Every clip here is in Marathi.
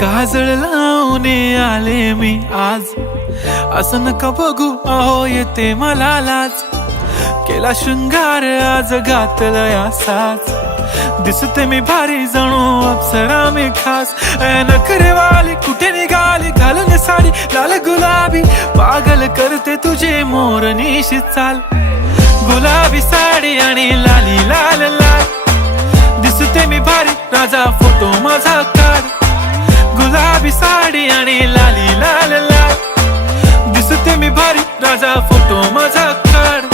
काजळ लावून आले मी आज, असं नका बघू अहो येते मला लाज. केला शृंगार आज घातलाय असाच, दिसते मी भारी जणू अप्सरा मी खास. नखरेवाली कुठे निघाली घालून साडी लाल गुलाबी, पागल करते तुझे मोरनीशी चाल. गुलाबी साडी आणि लाली लाल लाल, दिसते मी भारी राजा फोटो माझा काढ. गुलाबी साडी आणि लाली लाल लाल, दिसते मी भारी राजा फोटो माझा काढ.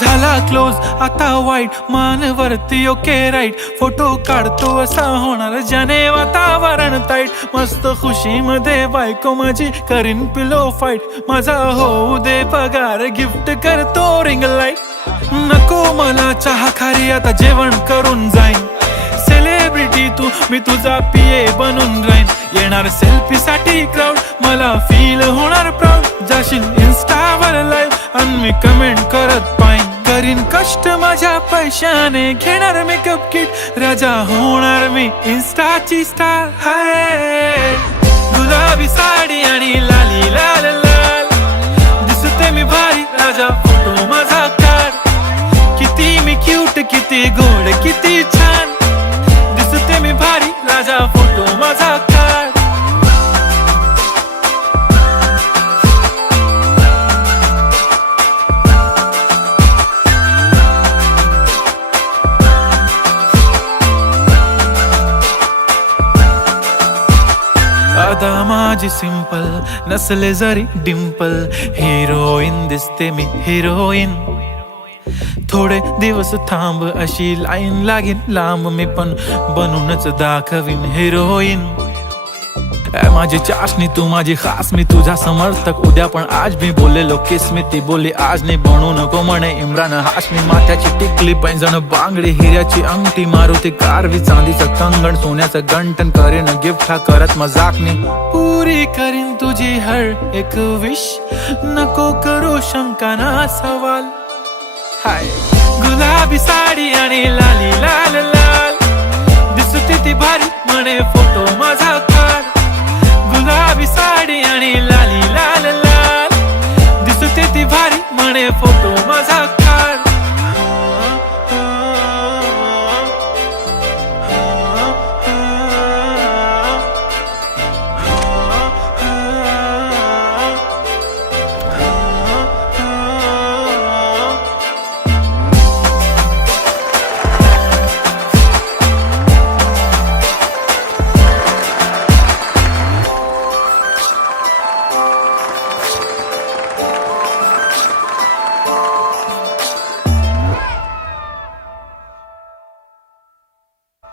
झाला क्लोज आता वाईट, मानवरती ओके राईट. फोटो काढतो असा होणार ज्याने वातावरण ताईट. मस्त खुशी मध्ये बायको माझी करीन पिलो फाईट. माझा होऊ दे पगार गिफ्ट करतो रिंग लाईट. नको मला चहा खारी आता जेवण करून जाईन. सेलिब्रिटी तू मी तुझा पिये बनून राहीन. येणार सेल्फी साठी क्राऊड मला फील होणार प्राऊड. जाशील इन्स्टावर लाईव्ह आणि मी कमेंट करत पाईन. करीन कष्ट माझ्या पैशाने घेणार मेकअप किट. राजा होणार मी इन्स्टाची स्टार. हाय गुलाबी साडी आणि लाली लाल लाल, दिसते मी भारी राजा फोटो माझा काढ. किती मी क्यूट किती गोड किती छान, दिसते मी भारी राजा फोटो माझा काढ. आता माझी सिंपल नसले जरी डिंपल, हिरोईन दिसते मी हिरोईन. थोडे दिवस थांब अशी लाईन लागेल लांब, मी पण बनूनच दाखवीन हिरोईन. माझी चाशनी तू माझी खास, मी तुझा समर्थक उद्या पण आज. मी बोललेलो किस मी ती बोली आज नाही. बनू नको म्हणे इम्रान हाशमी. माथ्याची टिकली पैंजण बांगडी, हिऱ्याची अंगठी, मारुती कारवी, चांदीचं कंगण, सोन्याचं गंटन. करीन गिफ्ट हा करत मजाकनी. पुरी करीन तुझी हर एक विश, नको करू शंका ना सवाल. हाय गुलाबी साडी आणि लाली लाल लाल, दिसते ती भारी म्हणे फोटो